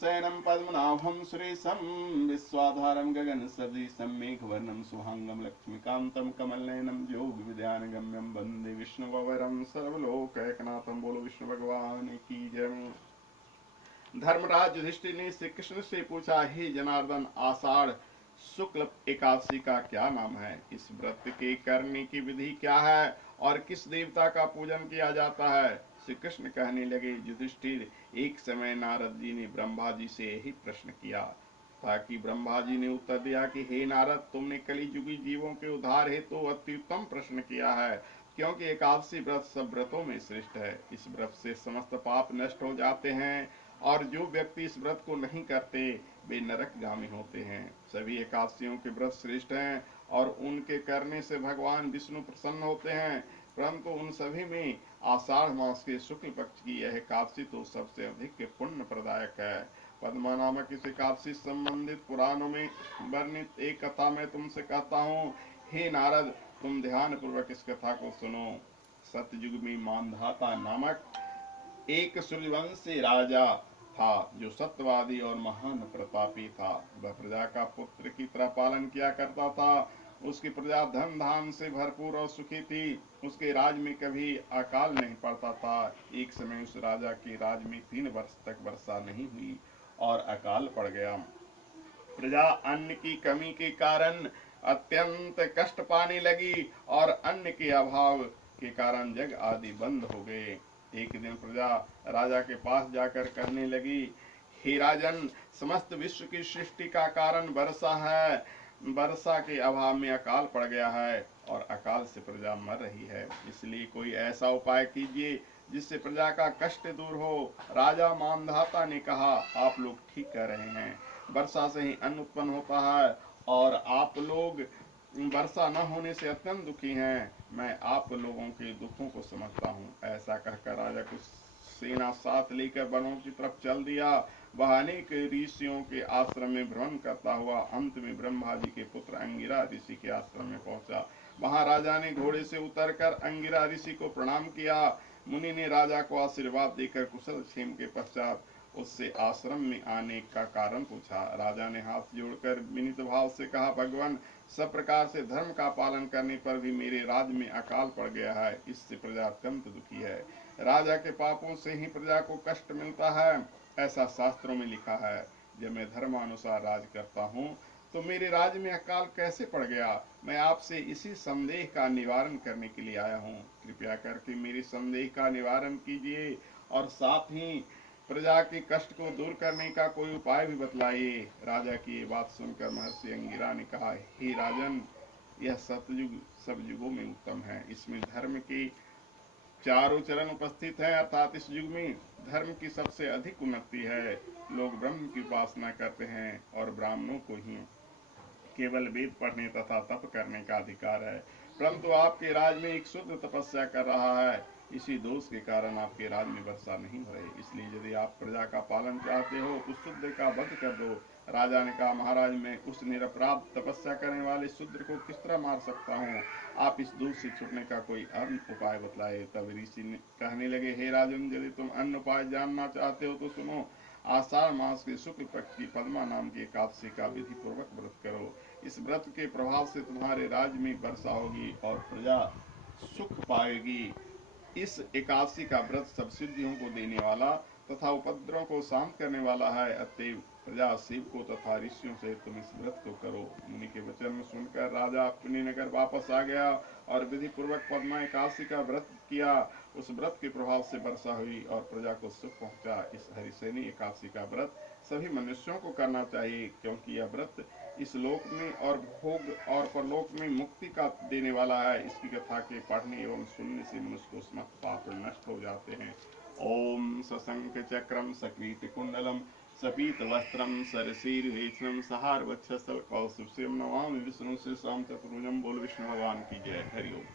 शयनं पद्मनाभं सुरेशं विश्वाधारं गगनसदृशं मेघवर्णं सुहांगं लक्ष्मीकान्तं कमलनयनं योगविद्यानगम्यं वन्दे विष्णुवरं सर्वलोकैकनाथं। बोलो विष्णु भगवान की जय। धर्मराज युधिष्ठिर ने श्री कृष्ण से पूछा, हे जनार्दन, आषाढ़ शुक्ल एकादशी का क्या नाम है? इस व्रत के करने की विधि क्या है और किस देवता का पूजन किया जाता है? श्री कृष्ण कहने लगे, युधिष्ठिर, एक समय नारद जी ने ब्रह्मा जी से यही प्रश्न किया था कि ब्रह्मा जी ने उत्तर दिया कि हे नारद, तुमने कलियुगी जीवों के उद्धार हेतु तो अत्युत्तम प्रश्न किया है, क्योंकि एकादशी व्रत सब व्रतों में श्रेष्ठ है। इस व्रत से समस्त पाप नष्ट हो जाते हैं और जो व्यक्ति इस व्रत को नहीं करते वे नरकगामी होते हैं। सभी एकादशियों के व्रत श्रेष्ठ हैं और उनके करने से भगवान विष्णु प्रसन्न होते हैं, परंतु उन सभी में आषाढ़ मास के शुक्ल पक्ष की यह एकादशी तो सबसे अधिक पुण्य प्रदायक है। पद्मा नामक इस एकादशी संबंधित पुराणों में वर्णित एक कथा मैं तुमसे कहता हूँ। हे नारद, तुम ध्यान पूर्वक इस कथा को सुनो। सतयुग में मानधाता नामक एक सूर्यवंशी राजा था जो सत्यवादी और महान प्रतापी था। वह प्रजा का पुत्र की तरह पालन किया करता था। उसकी प्रजा धन धान से भरपूर और सुखी थी। उसके राज में कभी अकाल नहीं पड़ता था। एक समय उस राजा के राज में 3 वर्ष तक वर्षा नहीं हुई और अकाल पड़ गया। प्रजा अन्न की कमी के कारण अत्यंत कष्ट पाने लगी और अन्न के अभाव के कारण जग आदि बंद हो गए। एक दिन प्रजा राजा के पास जाकर कहने लगी, हे राजन, समस्त विश्व की सृष्टि का कारण वर्षा है। वर्षा के अभाव में अकाल पड़ गया है और अकाल से प्रजा मर रही है, इसलिए कोई ऐसा उपाय कीजिए जिससे प्रजा का कष्ट दूर हो। राजा मानधाता ने कहा, आप लोग ठीक कह रहे हैं, वर्षा से ही अन्न उत्पन्न होता है और आप लोग वर्षा न होने से अत्यंत दुखी हैं। मैं आप लोगों के दुखों को समझता हूँ। ऐसा कहकर राजा को सेना साथ लेकर वनों की तरफ चल दिया। वह अनेक ऋषियों के आश्रम में भ्रमण करता हुआ अंत में ब्रह्मा जी के पुत्र अंगिरा ऋषि के आश्रम में पहुंचा। वहां राजा ने घोड़े से उतरकर अंगिरा ऋषि को प्रणाम किया। मुनि ने राजा को आशीर्वाद देकर कुशल क्षेम के पश्चात उससे आश्रम में आने का कारण पूछा। राजा ने हाथ जोड़कर विनीत भाव से कहा, भगवान, सब प्रकार से धर्म का पालन करने पर भी मेरे राज्य में अकाल पड़ गया है। इससे प्रजा अत्यंत दुखी है। राजा के पापों से ही प्रजा को कष्ट मिलता है, ऐसा शास्त्रों में लिखा है। जब मैं धर्मानुसार राज करता हूँ तो मेरे राज्य में अकाल कैसे पड़ गया? मैं आपसे इसी संदेह का निवारण करने के लिए आया हूँ। कृपया करके मेरे संदेह का निवारण कीजिए और साथ ही प्रजा के कष्ट को दूर करने का कोई उपाय भी बतलाइए। राजा की ये बात सुनकर महर्षि अंगिरा ने कहा, हे राजन, यह सतयुग सब युगों में उत्तम है। इसमें धर्म के चारों चरण उपस्थित हैं, अर्थात इस युग में धर्म की सबसे अधिक उन्नति है। लोग ब्रह्म की उपासना करते हैं और ब्राह्मणों को ही केवल वेद पढ़ने तथा तप करने का अधिकार है, परंतु आपके राज में एक शूद्र तपस्या कर रहा है। इसी दोष के कारण आपके राज में वर्षा नहीं हो रही। इसलिए यदि आप प्रजा का पालन चाहते हो तो शूद्र का वध कर दो। राजा ने कहा, महाराज, मैं उस निरपराध तपस्या करने वाले शूद्र को किस तरह मार सकता हूँ? आप इस दोष से छूटने का कोई अन्य उपाय बतलाए। तब ऋषि कहने लगे, हे राजन, यदि तुम अन्य उपाय जानना चाहते हो तो सुनो। आषाढ़ मास के शुक्ल पक्ष की पद्मा नाम की एकादशी का विधि पूर्वक व्रत करो। इस व्रत के प्रभाव से तुम्हारे राज्य में वर्षा होगी और प्रजा सुख पाएगी। इस एकादशी का व्रत सब सिद्धियों को देने वाला तथा उपद्रव को शांत करने वाला है। अतएव प्रजा सेवकों तथा ऋषियों से तुम इस व्रत को करो। मुनि के वचन सुनकर राजा अपने नगर वापस आ गया और विधि पूर्वक पद्मा एकादशी का व्रत किया। उस व्रत के प्रभाव से वर्षा हुई और प्रजा को सुख पहुंचा। इस हरिशयनी एकादशी का व्रत सभी मनुष्यों को करना चाहिए, क्योंकि यह व्रत इस लोक में और भोग और परलोक में मुक्ति का देने वाला है। इसकी कथा के पढ़ने एवं सुनने से मनुष्य को समस्त पाप नष्ट हो जाते हैं। ओम सशंख चक्रम सकीट कुंडलम सपीत वस्त्रम सरसीरुहेशम सहार वक्षस्थल कौस्तुभम नमामि विष्णु शीर्षम चतुर्भुजम। बोल विष्णु भगवान की जय। हरि ओम।